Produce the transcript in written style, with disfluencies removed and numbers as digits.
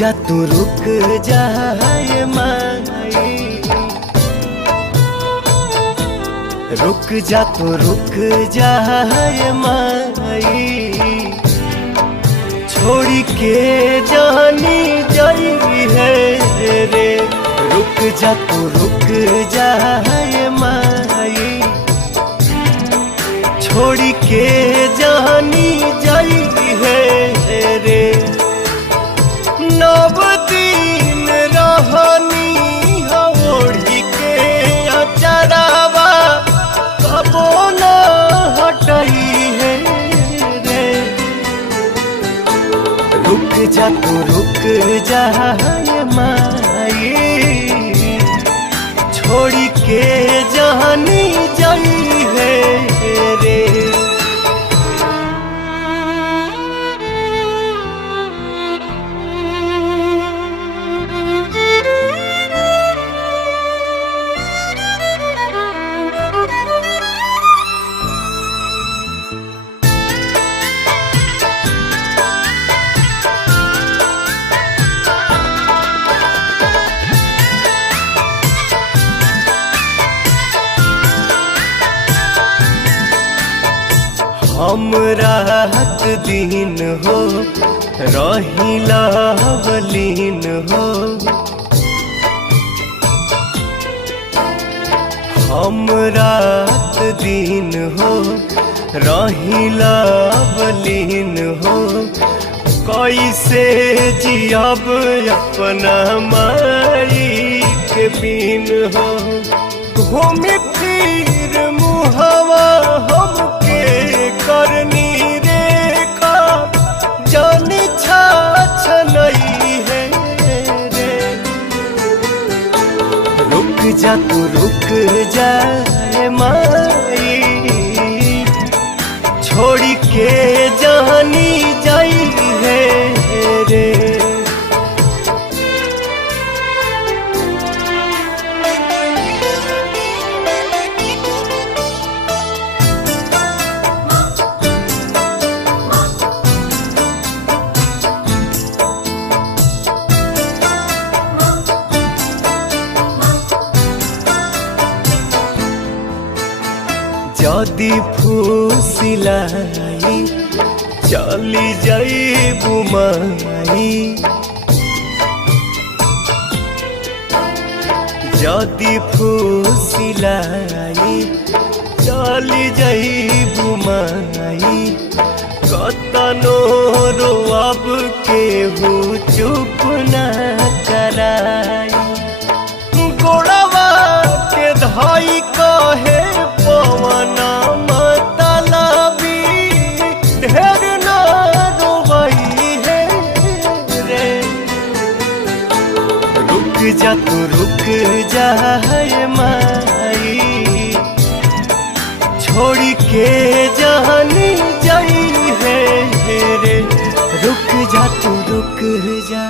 जा तू रुक जा ये माई, रुक जा तू रुक जा ये माई, छोड़ी के जानी जाई है रे। रुक जा तू रुक जा ये माई, छोड़ी के जानी जाई है रे। नव दिन रहनी ओढ़ी के अचरावा, कबो न हटई है रे। रुक जा तू रुक जा ये माई, छोड़ी के जानी जाई है रे। हम रात दिन हो रहिला बलीन हो, हम रात दिन हो रहिला बलीन हो। कैसे जियब अपना माई के बिन हो, घूम फिर मुहवा हमके करनी रेखा, जानी छाछ नहीं है रे। रुक जा तू रुक जा ये माई, छोड़ी के जानी जाई है रे। जदि फूसिलाई चली जाइबू माई, जदि फूसिलाई चली जाइबू माई, कतनो रोअब केहू चुप ना कराई। गोड़वा के धाई कहे पवन मतलबी, ढेर न रोवई है रे। रुक जा तू रुक जा ये माई, छोड़ी के जानी जाई है रे। रुक जा तू रुक जा।